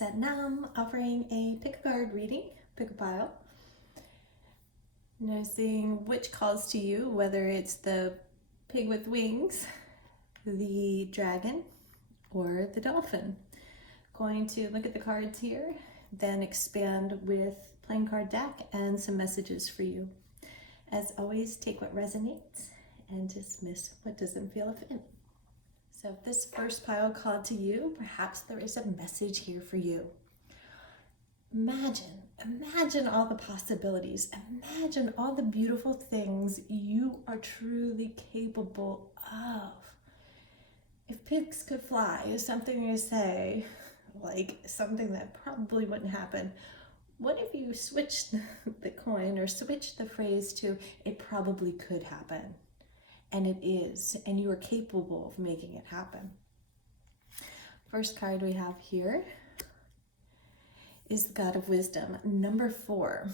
Satnam, offering a pick a card reading, pick a pile. Noticing which calls to you, whether it's the pig with wings, the dragon, or the dolphin. Going to look at the cards here, then expand with playing card deck and some messages for you. As always, take what resonates and dismiss what doesn't feel fit. So if this first pile called to you, perhaps there is a message here for you. Imagine all the possibilities. Imagine all the beautiful things you are truly capable of. If pigs could fly is something you say, like something that probably wouldn't happen. What if you switched the coin or switched the phrase to it probably could happen? And it is, and you are capable of making it happen. First card we have here is the God of Wisdom, number 4.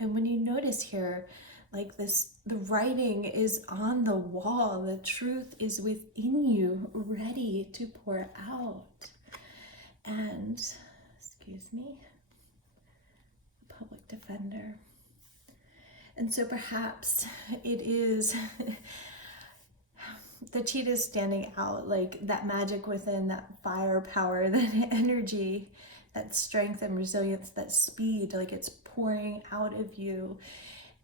And when you notice here, like this, the writing is on the wall. The truth is within you, ready to pour out. And, excuse me, public defender. And so perhaps it is the cheetah standing out, like that magic within, that firepower, that energy, that strength and resilience, that speed, like it's pouring out of you,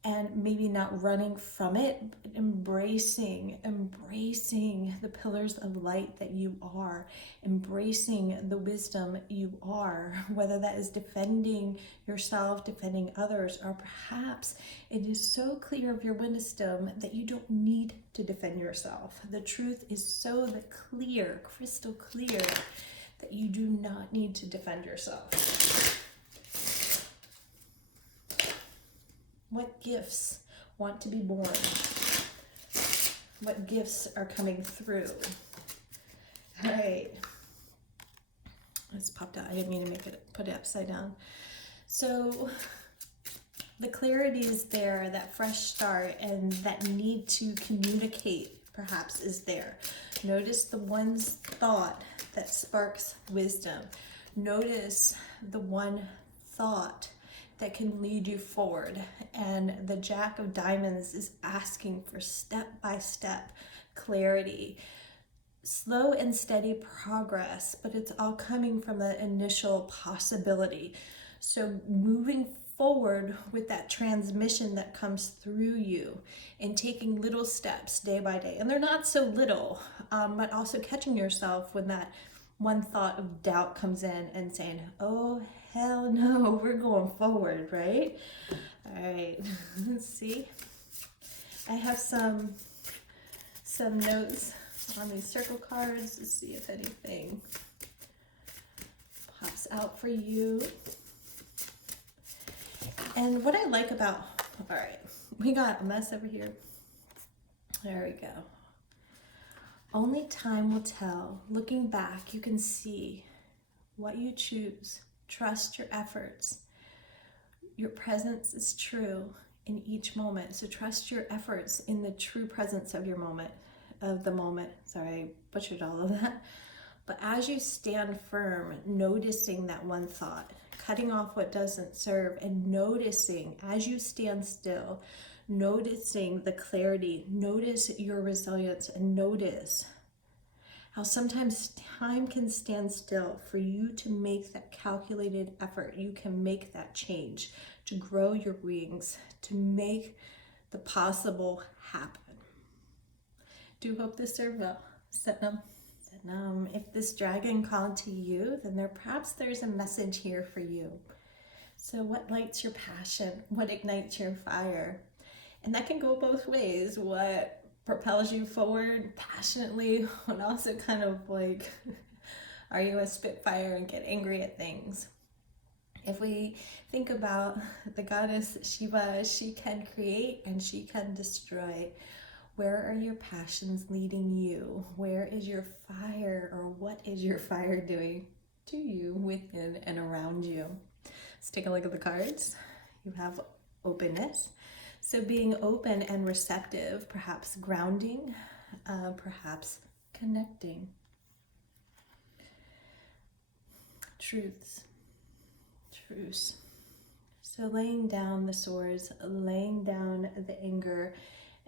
and maybe not running from it, but embracing the pillars of light that you are, embracing the wisdom you are, whether that is defending yourself, defending others, or perhaps it is so clear of your wisdom that you don't need to defend yourself. The truth is so clear, crystal clear, that you do not need to defend yourself. What gifts want to be born? What gifts are coming through? All right. It's popped out. I didn't mean to put it upside down. So the clarity is there, that fresh start, and that need to communicate perhaps is there. Notice the one thought that sparks wisdom. Notice the one thought that can lead you forward. And the Jack of Diamonds is asking for step-by-step clarity. Slow and steady progress, but it's all coming from the initial possibility. So moving forward with that transmission that comes through you and taking little steps day by day. And they're not so little, but also catching yourself when that one thought of doubt comes in and saying, oh, hell no, we're going forward, right? All right, let's see. I have some notes on these circle cards to see if anything pops out for you. And what I like about, all right, we got a mess over here. There we go. Only time will tell. Looking back, you can see what you choose. Trust your efforts. Your presence is true in each moment. So trust your efforts in the true presence of your moment, Sorry, I butchered all of that. But as you stand firm, noticing that one thought, cutting off what doesn't serve, and noticing as you stand still, noticing the clarity, notice your resilience, and notice how sometimes time can stand still for you to make that calculated effort. You can make that change to grow your wings, to make the possible happen. Do hope this served well. Satnam. If this dragon called to you, then perhaps there's a message here for you. So what lights your passion? What ignites your fire? And that can go both ways. What propels you forward passionately, and also kind of like, are you a spitfire and get angry at things? If we think about the goddess Shiva, she can create and she can destroy. Where are your passions leading you? Where is your fire, or what is your fire doing to you, within and around you? Let's take a look at the cards. You have openness. So being open and receptive, perhaps grounding, perhaps connecting. Truths. truce. So laying down the swords, laying down the anger,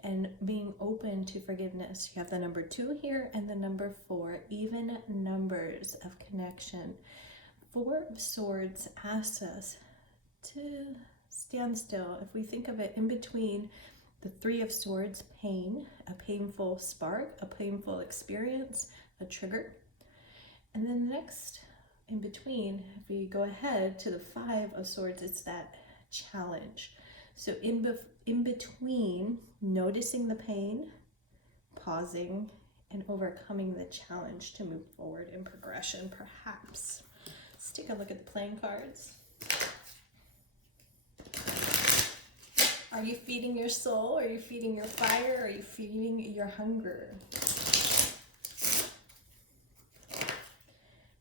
and being open to forgiveness. You have the number 2 here and the number 4, even numbers of connection. 4 of Swords asks us to stand still. If we think of it in between the 3 of Swords, pain, a painful spark, a painful experience, a trigger. And then the next in between, if we go ahead to the 5 of Swords, it's that challenge. So in between noticing the pain, pausing, and overcoming the challenge to move forward in progression, perhaps. Let's take a look at the playing cards. Are you feeding your soul? Are you feeding your fire? Are you feeding your hunger?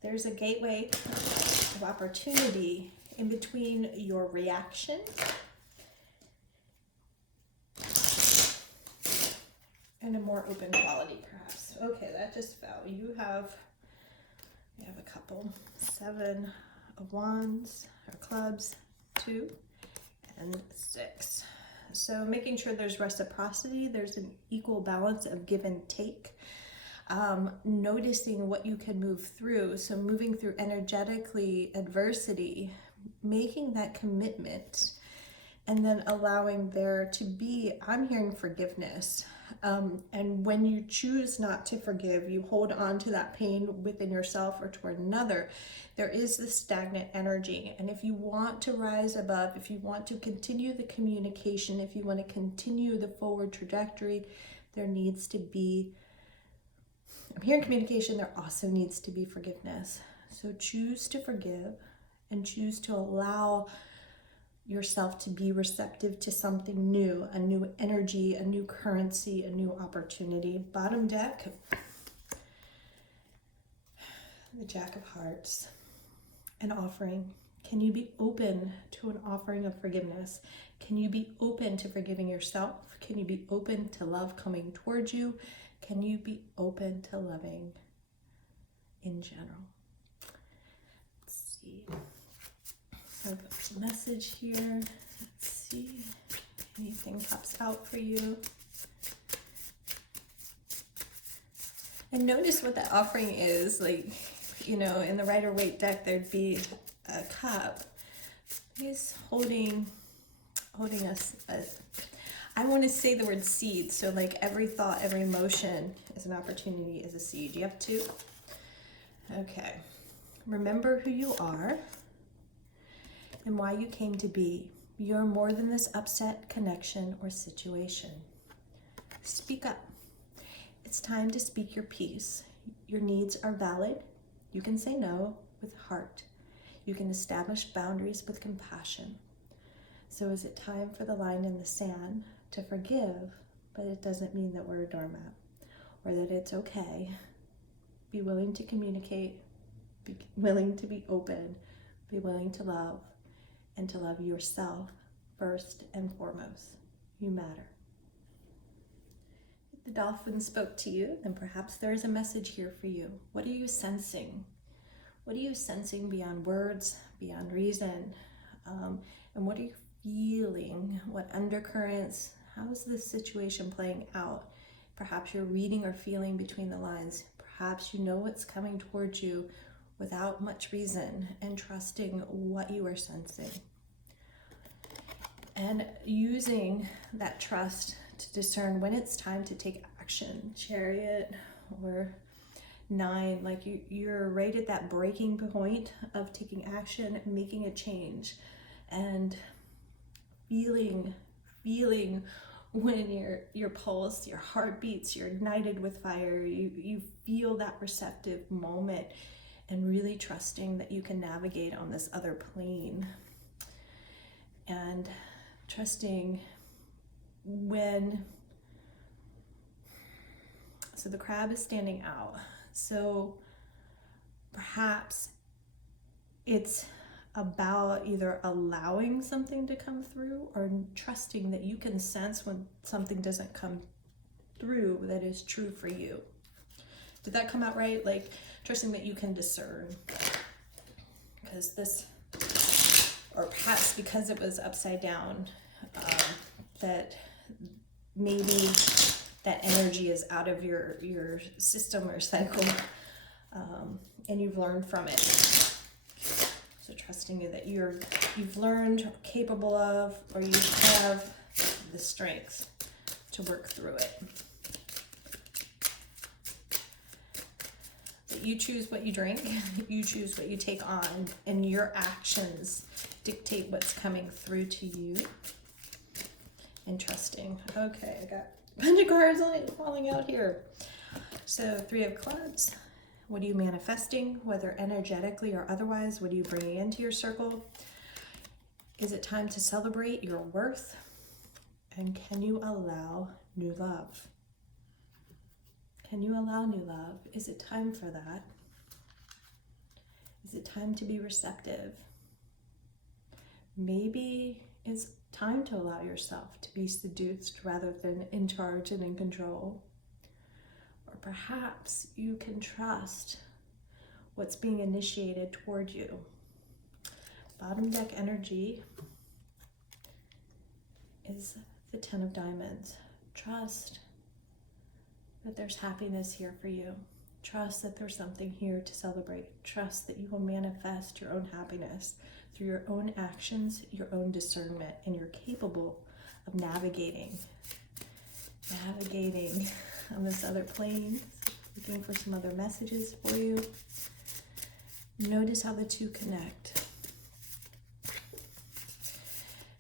There's a gateway of opportunity in between your reaction and a more open quality, perhaps. Okay, that just fell. We have a couple. 7 of Wands or Clubs, 2 and 6. So making sure there's reciprocity, there's an equal balance of give and take. Noticing what you can move through. So moving through energetically adversity, making that commitment, and then allowing there to be, I'm hearing forgiveness. And when you choose not to forgive, you hold on to that pain within yourself or toward another, there is this stagnant energy. And if you want to rise above, if you want to continue the communication, if you want to continue the forward trajectory, there needs to be, I'm hearing communication, there also needs to be forgiveness. So choose to forgive and choose to allow yourself to be receptive to something new, a new energy, a new currency, a new opportunity. Bottom deck, the Jack of Hearts, an offering. Can you be open to an offering of forgiveness? Can you be open to forgiving yourself? Can you be open to love coming towards you? Can you be open to loving in general? Let's see. I've got a message here. Let's see if anything pops out for you. And notice what that offering is. Like, you know, in the Rider-Waite deck, there'd be a cup. He's holding us. I want to say the word seed. So like every thought, every emotion is an opportunity, is a seed. You have 2. Okay. Remember who you are and why you came to be. You're more than this upset, connection, or situation. Speak up. It's time to speak your piece. Your needs are valid. You can say no with heart. You can establish boundaries with compassion. So is it time for the line in the sand to forgive, but it doesn't mean that we're a doormat or that it's okay. Be willing to communicate, be willing to be open, be willing to love, and to love yourself first and foremost. You matter. If the Dolphin spoke to you, then perhaps there is a message here for you. What are you sensing? What are you sensing beyond words, beyond reason? And what are you feeling? What undercurrents? How is this situation playing out? Perhaps you're reading or feeling between the lines. Perhaps you know what's coming towards you without much reason and trusting what you are sensing. And using that trust to discern when it's time to take action. Chariot or 9, like you're right at that breaking point of taking action, making a change, and feeling when your pulse, your heart beats, you're ignited with fire, you feel that receptive moment, and really trusting that you can navigate on this other plane. And trusting so the crab is standing out. So perhaps it's about either allowing something to come through or trusting that you can sense when something doesn't come through that is true for you. Did that come out right? Like trusting that you can discern. Because this or perhaps because it was upside down, that maybe that energy is out of your system or cycle, and you've learned from it. So trusting you that you've learned, or capable of, or you have the strength to work through it. That you choose what you drink, you choose what you take on, and your actions dictate what's coming through to you. And trusting. Okay, I got a bunch of cards falling out here. So 3 of Clubs. What are you manifesting, whether energetically or otherwise? What are you bringing into your circle? Is it time to celebrate your worth? And can you allow new love? Can you allow new love? Is it time for that? Is it time to be receptive? Maybe it's time to allow yourself to be seduced rather than in charge and in control. Or perhaps you can trust what's being initiated toward you. Bottom deck energy is the 10 of Diamonds. Trust that there's happiness here for you. Trust that there's something here to celebrate. Trust that you will manifest your own happiness through your own actions, your own discernment, and you're capable of navigating on this other plane. Looking for some other messages for you. Notice how the two connect.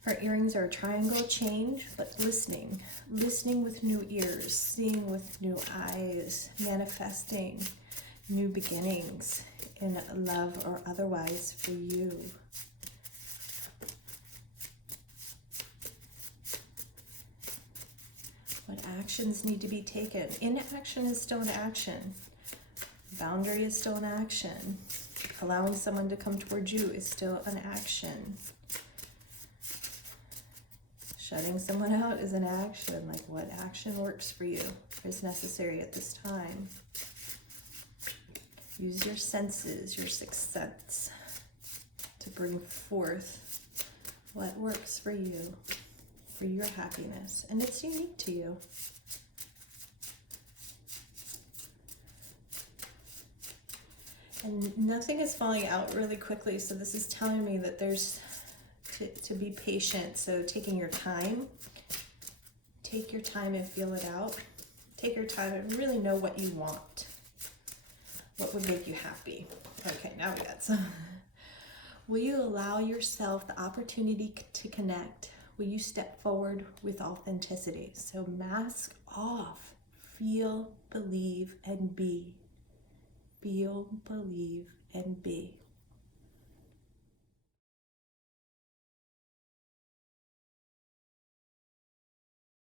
Her earrings are a triangle change, but listening with new ears, seeing with new eyes, manifesting new beginnings in love or otherwise for you. What actions need to be taken? Inaction is still an action. Boundary is still an action. Allowing someone to come towards you is still an action. Shutting someone out is an action. Like, what action works for you is necessary at this time. Use your senses, your sixth sense, to bring forth what works for you, for your happiness. And it's unique to you. And nothing is falling out really quickly, so this is telling me that there's to be patient. So taking your time, take your time and feel it out. Take your time and really know what you want. What would make you happy? Okay, now we got some. Will you allow yourself the opportunity to connect? Will you step forward with authenticity? So mask off. Feel, believe, and be. Feel, believe, and be.